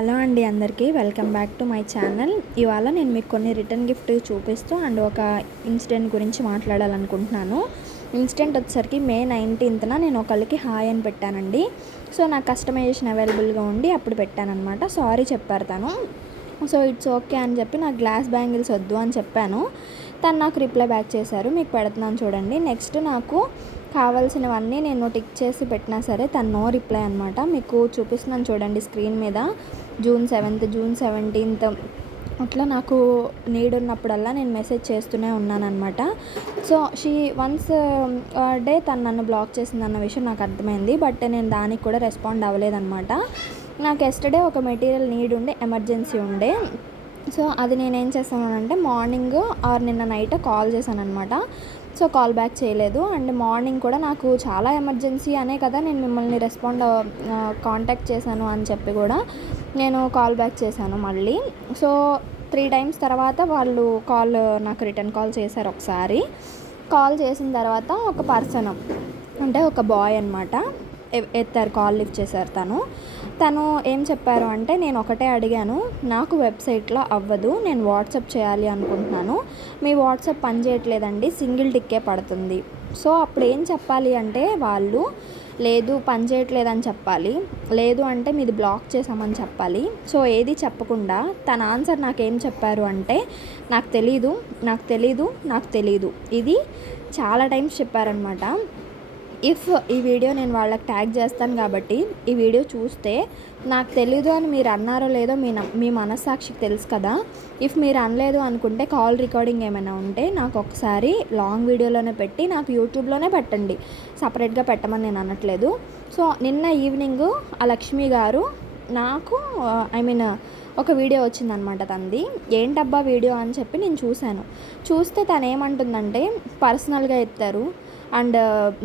Hello అండి, అందరికీ welcome back to my channel. ఇవాళ నేను మీకు కొన్ని రిటర్న్ గిఫ్ట్ చూపిస్తూ అండ్ ఒక ఇన్సిడెంట్ గురించి మాట్లాడాలనుకుంటున్నాను. ఇన్సిడెంట్ వచ్చేసరికి మే 19న నేను ఒకళ్ళకి హాయ్ అని పెట్టానండి. సో నాకు కస్టమైజేషన్ అవైలబుల్గా ఉండి అప్పుడు పెట్టానమాట. సారీ చెప్పారు తను. సో ఇట్స్ ఓకే అని చెప్పి నాకు గ్లాస్ బ్యాంగిల్స్ వద్దు అని చెప్పాను. తను నాకు రిప్లై బ్యాక్ చేశారు. మీకు పెడుతున్నాను చూడండి. నెక్స్ట్ నాకు కావాల్సినవన్నీ నేను టిక్ చేసి పెట్టినా సరే తను నో రిప్లై అనమాట. మీకు చూపిస్తున్నాను చూడండి స్క్రీన్ మీద. జూన్ 7th, జూన్ 17th అట్లా నాకు నీడ్ ఉన్నప్పుడల్లా నేను మెసేజ్ చేస్తూనే ఉన్నానన్నమాట. సో వన్స్ డే తను నన్ను బ్లాక్ చేసిందన్న విషయం నాకు అర్థమైంది. బట్ నేను దానికి కూడా రెస్పాండ్ అవ్వలేదన్నమాట. నాకు ఎస్టర్డే ఒక మెటీరియల్ నీడ్ ఉండే, ఎమర్జెన్సీ ఉండే. సో అది నేనేం చేశానంటే మార్నింగ్ ఆర్ నిన్న నైట్ కాల్ చేశానమాట. సో కాల్ బ్యాక్ చేయలేదు. అండ్ మార్నింగ్ కూడా నాకు చాలా ఎమర్జెన్సీ అనే కదా నేను మిమ్మల్ని కాంటాక్ట్ చేశాను అని చెప్పి కూడా నేను కాల్ బ్యాక్ చేశాను మళ్ళీ. సో 3 times తర్వాత వాళ్ళు నాకు రిటర్న్ కాల్ చేశారు. ఒకసారి కాల్ చేసిన తర్వాత ఒక పర్సన్ అంటే ఒక బాయ్ అనమాట ఎత్తారు, కాల్ లిఫ్ట్ చేశారు. తను ఏం చెప్పారు అంటే, నేను ఒకటే అడిగాను, నాకు వెబ్సైట్లో అవ్వదు, నేను వాట్సాప్ చేయాలి అనుకుంటున్నాను, మీ వాట్సాప్ పని చేయట్లేదండి, సింగిల్ టిక్కే పడుతుంది. సో అప్పుడు ఏం చెప్పాలి అంటే వాళ్ళు, లేదు పని చేయట్లేదని చెప్పాలి, లేదు అంటే మీది బ్లాక్ చేసామని చెప్పాలి. సో ఏది చెప్పకుండా తన ఆన్సర్ నాకేం చెప్పారు అంటే, నాకు తెలీదు, నాకు తెలీదు, నాకు తెలీదు. ఇది చాలా టైమ్స్ చెప్పారనమాట. ఈ వీడియో నేను వాళ్ళకి ట్యాగ్ చేస్తాను కాబట్టి ఈ వీడియో చూస్తే నాకు తెలీదు అని మీరు అన్నారో లేదో మీ మనస్సాక్షికి తెలుసు కదా. మీరు అనలేదు అనుకుంటే కాల్ రికార్డింగ్ ఏమైనా ఉంటే నాకు ఒకసారి లాంగ్ వీడియోలోనే పెట్టి నాకు యూట్యూబ్లోనే పెట్టండి, సపరేట్గా పెట్టమని నేను అనట్లేదు. సో నిన్న ఈవినింగ్ ఆ లక్ష్మి గారు నాకు ఒక వీడియో వచ్చిందనమాట తనది. ఏంటబ్బా వీడియో అని చెప్పి నేను చూస్తే తను ఏమంటుందంటే, పర్సనల్గా ఎత్తారు అండ్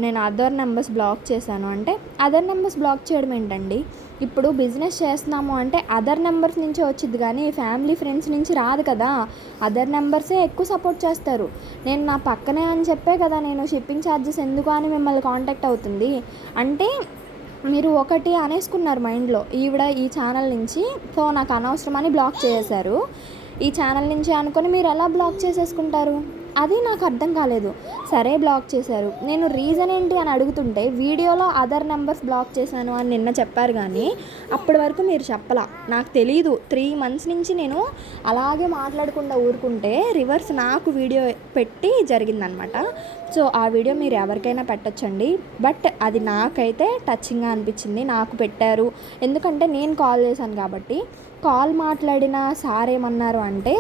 నేను అదర్ నెంబర్స్ బ్లాక్ చేశాను అంటే, అదర్ నెంబర్స్ బ్లాక్ చేయడం ఏంటండి? ఇప్పుడు బిజినెస్ చేస్తున్నాము అంటే అదర్ నెంబర్స్ నుంచే వచ్చింది కానీ ఫ్యామిలీ ఫ్రెండ్స్ నుంచి రాదు కదా. అదర్ నెంబర్సే ఎక్కువ సపోర్ట్ చేస్తారు. నేను నా పక్కనే అని చెప్పే కదా నేను షిప్పింగ్ ఛార్జెస్ ఎందుకు అని మిమ్మల్ని కాంటాక్ట్ అవుతుంది అంటే, మీరు ఒకటి అనేసుకున్నారు మైండ్లో, ఈవిడ ఈ ఛానల్ నుంచి, సో నాకు అనవసరం అని బ్లాక్ చేసేశారు. ఈ ఛానల్ నుంచి అనుకొని మీరు ఎలా బ్లాక్ చేసేసుకుంటారు? అది నాకు అర్థం కాలేదు. సరే బ్లాక్ చేశారు, నేను రీజన్ ఏంటి అని అడుగుతుంటే వీడియోలో అదర్ నెంబర్స్ బ్లాక్ చేశాను అని నిన్న చెప్పారు కానీ అప్పటి వరకు మీరు చెప్పలా. నాకు తెలీదు. 3 months నుంచి నేను అలాగే మాట్లాడకుండా ఊరుకుంటే రివర్స్ నాకు వీడియో పెట్టి జరిగిందనమాట. సో ఆ వీడియో మీరు ఎవరికైనా పెట్టచ్చండి, బట్ అది నాకైతే టచింగ్గా అనిపించింది. నాకు పెట్టారు ఎందుకంటే నేను కాల్ చేశాను కాబట్టి. కాల్ మాట్లాడిన సార్ ఏమన్నారు అంటే,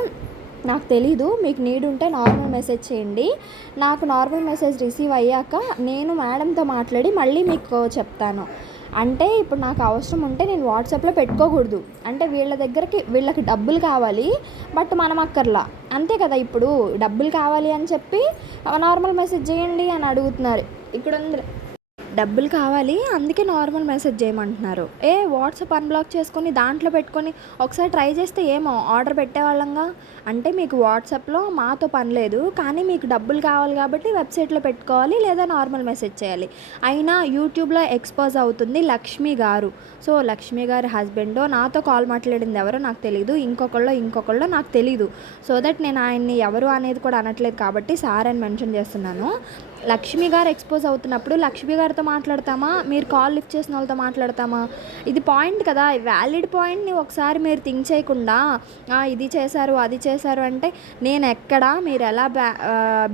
నాకు తెలీదు, మీకు నీడ్ ఉంటే నార్మల్ మెసేజ్ చేయండి, నాకు నార్మల్ మెసేజ్ రిసీవ్ అయ్యాక నేను మేడంతో మాట్లాడి మళ్ళీ మీకు చెప్తాను. అంటే ఇప్పుడు నాకు అవసరం ఉంటే నేను వాట్సాప్లో పెట్టుకోకూడదు అంటే వీళ్ళకి డబ్బులు కావాలి, బట్ మనం అక్కర్లా, అంతే కదా. ఇప్పుడు డబ్బులు కావాలి అని చెప్పి నార్మల్ మెసేజ్ చేయండి అని అడుగుతున్నారు. ఇక్కడ డబ్బులు కావాలి అందుకే నార్మల్ మెసేజ్ చేయమంటున్నారు. వాట్సాప్ అన్బ్లాక్ చేసుకొని దాంట్లో పెట్టుకొని ఒకసారి ట్రై చేస్తే ఏమో ఆర్డర్ పెట్టేవాళ్ళంగా. అంటే మీకు వాట్సాప్లో మాతో పని లేదు, కానీ మీకు డబ్బులు కావాలి కాబట్టి వెబ్సైట్లో పెట్టుకోవాలి లేదా నార్మల్ మెసేజ్ చేయాలి. అయినా యూట్యూబ్లో ఎక్స్పోజ్ అవుతుంది లక్ష్మి గారు. సో లక్ష్మి గారి హస్బెండో నాతో కాల్ మాట్లాడింది ఎవరో నాకు తెలీదు, ఇంకొకళ్ళో నాకు తెలీదు. సో దట్ నేను ఆయన్ని ఎవరు అనేది కూడా అనట్లేదు కాబట్టి సార్ అని మెన్షన్ చేస్తున్నాను. లక్ష్మి గారు ఎక్స్పోజ్ అవుతున్నప్పుడు లక్ష్మి గారితో మాట్లాడతామా, మీరు కాల్ లిఫ్ట్ చేసిన వాళ్ళతో మాట్లాడతామా? ఇది పాయింట్ కదా, వ్యాలిడ్ పాయింట్ని ఒకసారి మీరు థింక్ చేయకుండా ఇది చేశారు అది చేశారు అంటే నేను ఎక్కడ మీరు ఎలా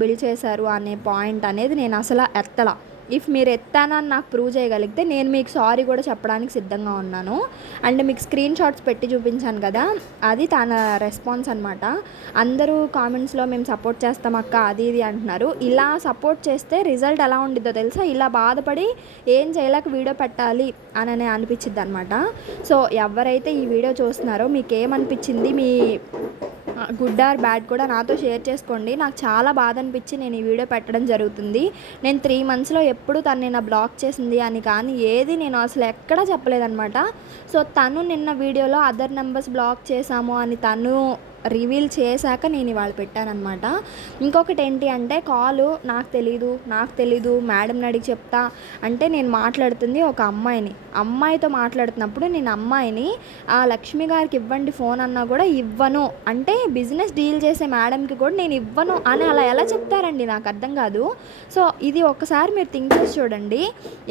బిల్ చేశారు అనే పాయింట్ అనేది నేను అసలు ఎత్తలా. మీరు ఎత్తానని నాకు ప్రూవ్ చేయగలిగితే నేను మీకు సారీ కూడా చెప్పడానికి సిద్ధంగా ఉన్నాను. అండ్ మీకు స్క్రీన్ షాట్స్ పెట్టి చూపించాను కదా, అది తన రెస్పాన్స్ అనమాట. అందరూ కామెంట్స్లో మేము సపోర్ట్ చేస్తాం అక్క అది ఇది అంటున్నారు. ఇలా సపోర్ట్ చేస్తే రిజల్ట్ ఎలా ఉండిద్దో తెలుసా? ఇలా బాధపడి ఏం చేయలేక వీడియో పెట్టాలి అని అనిపించిద్ది అనమాట. సో ఎవరైతే ఈ వీడియో చూస్తున్నారో మీకు ఏమనిపించింది, మీ గుడ్ ఆర్ బ్యాడ్ కూడా నాతో షేర్ చేసుకోండి. నాకు చాలా బాధ అనిపించి నేను ఈ వీడియో పెట్టడం జరుగుతుంది. నేను 3 monthsలో ఎప్పుడు తను నిన్న బ్లాక్ చేసింది అని కానీ ఏది నేను అసలు ఎక్కడా చెప్పలేదన్నమాట. సో తను నిన్న వీడియోలో అదర్ నెంబర్స్ బ్లాక్ చేశాము అని తను రివీల్ చేశాక నేను ఇవాళ పెట్టానన్నమాట. ఇంకొకటి ఏంటి అంటే కాలు నాకు తెలీదు మేడంని అడిగి చెప్తా అంటే నేను మాట్లాడుతుంది ఒక అమ్మాయితో మాట్లాడుతున్నప్పుడు నేను అమ్మాయిని లక్ష్మి గారికి ఇవ్వండి ఫోన్ అన్నా కూడా ఇవ్వను అంటే బిజినెస్ డీల్ చేసే మేడంకి కూడా నేను ఇవ్వను అని అలా ఎలా చెప్తారండి, నాకు అర్థం కాదు. సో ఇది ఒక్కసారి మీరు థింక్ చేసి చూడండి.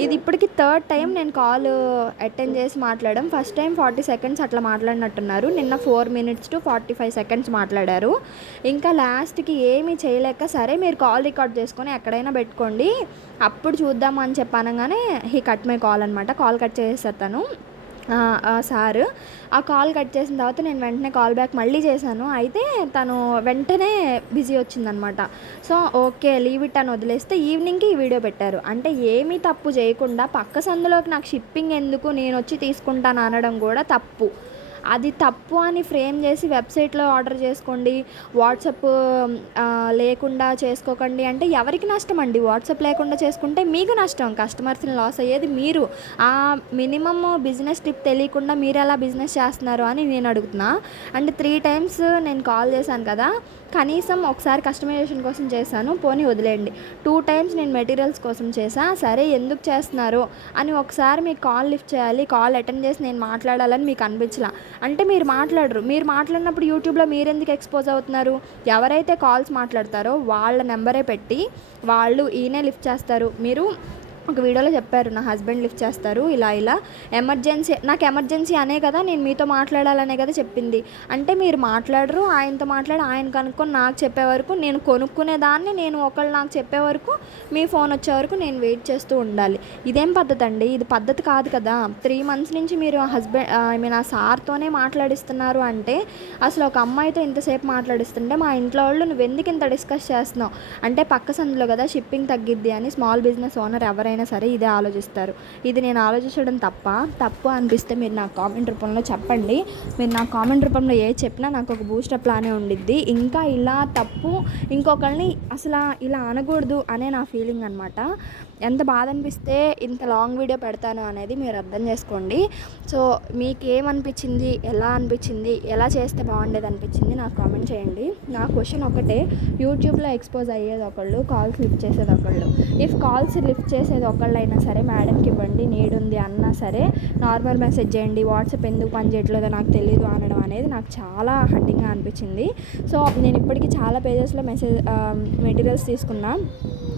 ఇది ఇప్పటికి థర్డ్ టైం నేను కాల్ అటెండ్ చేసి మాట్లాడడం. ఫస్ట్ టైం 40 సెకండ్స్ అట్లా మాట్లాడినట్టున్నారు, నిన్న 4 minutes to 45 seconds మాట్లాడారు. ఇంకా లాస్ట్కి ఏమీ చేయలేక సరే మీరు కాల్ రికార్డ్ చేసుకొని ఎక్కడైనా పెట్టుకోండి అప్పుడు చూద్దాము అని చెప్పనగానే హీ కట్ మై కాల్ అనమాట. కాల్ కట్ చేసేస్తాను సార్. ఆ కాల్ కట్ చేసిన తర్వాత నేను వెంటనే కాల్ బ్యాక్ మళ్ళీ చేశాను. అయితే తను వెంటనే బిజీ వచ్చిందనమాట. సో ఓకే లీవ్ ఇట్ అని వదిలేస్తే ఈవినింగ్కి ఈ వీడియో పెట్టారు. అంటే ఏమీ తప్పు చేయకుండా పక్క సందులోకి నాకు షిప్పింగ్ ఎందుకు, నేను వచ్చి తీసుకుంటాను అనడం కూడా తప్పు. అది తప్పు అని ఫ్రేమ్ చేసి వెబ్సైట్లో ఆర్డర్ చేసుకోండి, వాట్సాప్ లేకుండా చేసుకోకండి అంటే ఎవరికి నష్టం అండి? వాట్సాప్ లేకుండా చేసుకుంటే మీకు నష్టం, కస్టమర్స్ని లాస్ అయ్యేది మీరు. ఆ మినిమమ్ బిజినెస్ టిప్ తెలియకుండా మీరు ఎలా బిజినెస్ చేస్తున్నారు అని నేను అడుగుతున్నా. అండ్ 3 times నేను కాల్ చేశాను కదా, కనీసం ఒకసారి కస్టమైజేషన్ కోసం చేశాను, పోనీ వదిలేయండి. 2 times నేను మెటీరియల్స్ కోసం చేశా. సరే ఎందుకు చేస్తున్నారు అని ఒకసారి మీకు కాల్ లిఫ్ట్ చేయాలి, కాల్ అటెండ్ చేసి నేను మాట్లాడాలని మీకు అనిపించలా అంటే మీరు మాట్లాడరు. మీరు మాట్లాడినప్పుడు యూట్యూబ్లో మీరు ఎందుకు ఎక్స్పోజ్ అవుతున్నారు? ఎవరైతే కాల్స్ మాట్లాడతారో వాళ్ళ నెంబరే పెట్టి వాళ్ళు ఈయనే లిఫ్ట్ చేస్తారు. మీరు ఒక వీడియోలో చెప్పారు నా హస్బెండ్ లిఫ్ట్ చేస్తారు ఇలా ఎమర్జెన్సీ, నాకు ఎమర్జెన్సీ అనే కదా నేను మీతో మాట్లాడాలనే కదా చెప్పింది. అంటే మీరు మాట్లాడరు, ఆయనతో మాట్లాడి ఆయన కనుక్కొని నాకు చెప్పే వరకు, నేను కొనుక్కునేదాన్ని నేను ఒకళ్ళు నాకు చెప్పే వరకు, మీ ఫోన్ వచ్చే వరకు నేను వెయిట్ చేస్తూ ఉండాలి. ఇదేం పద్ధతి అండి? ఇది పద్ధతి కాదు కదా. 3 months నుంచి మీరు ఆ సార్తోనే మాట్లాడిస్తున్నారు అంటే అసలు ఒక అమ్మాయితో ఇంతసేపు మాట్లాడిస్తుంటే మా ఇంట్లో వాళ్ళు నువ్వు ఎందుకు ఇంత డిస్కస్ చేస్తున్నావు అంటే పక్క సందులో కదా షిప్పింగ్ తగ్గిద్ది అని స్మాల్ బిజినెస్ ఓనర్ ఎవరైనా సరే ఇదే ఆలోచిస్తారు. ఇది నేను ఆలోచించడం తప్పు అనిపిస్తే మీరు నాకు కామెంట్ రూపంలో చెప్పండి. మీరు నాకు కామెంట్ రూపంలో ఏ చెప్పినా నాకు ఒక బూస్టప్ లానే ఉండిద్ది. ఇంకా ఇలా తప్పు ఇంకొకరిని అసలు ఇలా అనకూడదు అనే నా ఫీలింగ్ అనమాట. ఎంత బాధ అనిపిస్తే ఇంత లాంగ్ వీడియో పెడతాను అనేది మీరు అర్థం చేసుకోండి. సో మీకు ఏమనిపించింది, ఎలా అనిపించింది, ఎలా చేస్తే బాగుండేది అనిపించింది నాకు కామెంట్ చేయండి. నా క్వశ్చన్ ఒకటే, యూట్యూబ్లో ఎక్స్పోజ్ అయ్యేది ఒకళ్ళు, కాల్స్ లిఫ్ట్ చేసేది ఒకళ్ళు. ఇఫ్ కాల్స్ లిఫ్ట్ చేసేది ఒకళ్ళు అయినా సరే మేడంకి ఇవ్వండి, నీడ్ ఉంది అన్నా సరే నార్మల్ మెసేజ్ చేయండి. వాట్సాప్ ఎందుకు పని చేయట్లేదో నాకు తెలియదు అనడం అనేది నాకు చాలా హర్టింగ్గా అనిపించింది. సో నేను ఇప్పటికీ చాలా పేజెస్లో మెటీరియల్స్ తీసుకున్నా.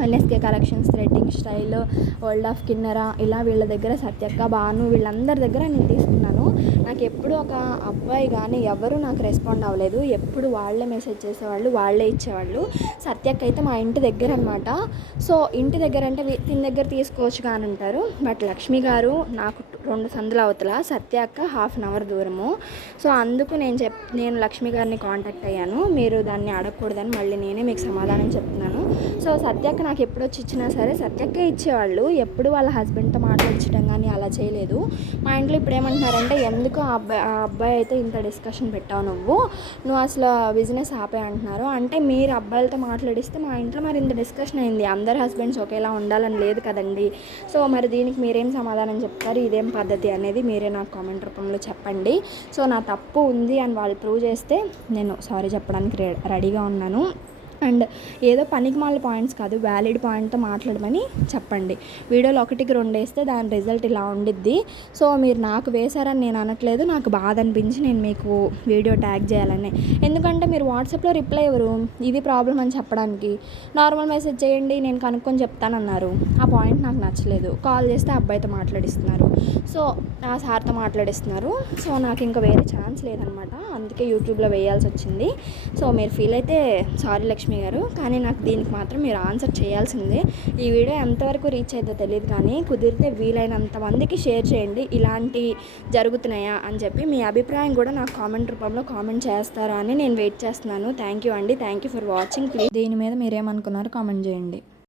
NSK collections, threading style, world of Kinnera, ఇలా వీళ్ళ దగ్గర సత్యక్క, భాను వీళ్ళందరి దగ్గర నేను తీసుకున్నాను. నాకు ఎప్పుడు ఒక అబ్బాయి కానీ ఎవరు నాకు రెస్పాండ్ అవ్వలేదు. ఎప్పుడు వాళ్ళే మెసేజ్ చేసేవాళ్ళు, వాళ్ళే ఇచ్చేవాళ్ళు. సత్యక్క అయితే మా ఇంటి దగ్గర అనమాట. సో ఇంటి దగ్గర అంటే తిని దగ్గర తీసుకోవచ్చు కానీ అంటారు. బట్ లక్ష్మి గారు నాకు 2 సందుల అవతల, సత్యక్క 1/2 hour దూరము. సో అందుకు నేను లక్ష్మి గారిని కాంటాక్ట్ అయ్యాను. మీరు దాన్ని అడగకూడదని మళ్ళీ నేనే మీకు సమాధానం చెప్తున్నాను. సో సత్యక్క నాకు ఎప్పుడు వచ్చి ఇచ్చినా సరే సత్యక్కే ఇచ్చేవాళ్ళు, ఎప్పుడు వాళ్ళ హస్బెండ్తో మాట్లాడించడం కానీ అలా చేయలేదు. మా ఇంట్లో ఇప్పుడు ఏమంటున్నారంటే ఎందుకు ఆ అబ్బాయి అయితే ఇంత డిస్కషన్ పెట్టావు, నువ్వు అసలు బిజినెస్ ఆపే అంటున్నారు. అంటే మీరు అబ్బాయిలతో మాట్లాడిస్తే మా ఇంట్లో మరి ఇంత డిస్కషన్ అయింది. అందరు హస్బెండ్స్ ఒకేలా ఉండాలని లేదు కదండి. సో మరి దీనికి మీరేం సమాధానం చెప్తారు, ఇదేం పద్ధతి అనేది మీరే నాకు కామెంట్ రూపంలో చెప్పండి. సో నా తప్పు ఉంది అని వాళ్ళు ప్రూవ్ చేస్తే నేను సారీ చెప్పడానికి రెడీగా ఉన్నాను. అండ్ ఏదో పనికిమాల పాయింట్స్ కాదు, వ్యాలిడ్ పాయింట్తో మాట్లాడమని చెప్పండి. వీడియోలో 1కి 2 వేస్తే దాని రిజల్ట్ ఇలా ఉండిద్ది. సో మీరు నాకు వేశారని నేను అనట్లేదు, నాకు బాధ అనిపించి నేను మీకు వీడియో ట్యాగ్ చేయాలని. ఎందుకంటే మీరు వాట్సాప్లో రిప్లై ఇవ్వరు, ఇది ప్రాబ్లం అని చెప్పడానికి. నార్మల్ మెసేజ్ చేయండి నేను కనుక్కొని చెప్తానన్నారు. ఆ పాయింట్ నాకు నచ్చలేదు. కాల్ చేస్తే అబ్బాయితో మాట్లాడిస్తున్నారు, సో ఆ సార్తో మాట్లాడిస్తున్నారు. సో నాకు ఇంకా వేరే ఛాన్స్ లేదనమాట, అందుకే యూట్యూబ్లో వేయాల్సి వచ్చింది. సో మీరు ఫీల్ అయితే సారీ లక్ష్మి గారు, కానీ నాకు దీనికి మాత్రం మీరు ఆన్సర్ చేయాల్సిందే. ఈ వీడియో ఎంతవరకు రీచ్ అయితే తెలియదు, కానీ కుదిరితే వీలైనంత మందికి షేర్ చేయండి. ఇలాంటి జరుగుతున్నాయా అని చెప్పి మీ అభిప్రాయం కూడా నాకు కామెంట్ రూపంలో కామెంట్ చేస్తారా అని నేను వెయిట్ చేస్తున్నాను. థ్యాంక్ యూ అండి, thank you for watching. Please దీని మీద మీరేమనుకున్నారో కామెంట్ చేయండి.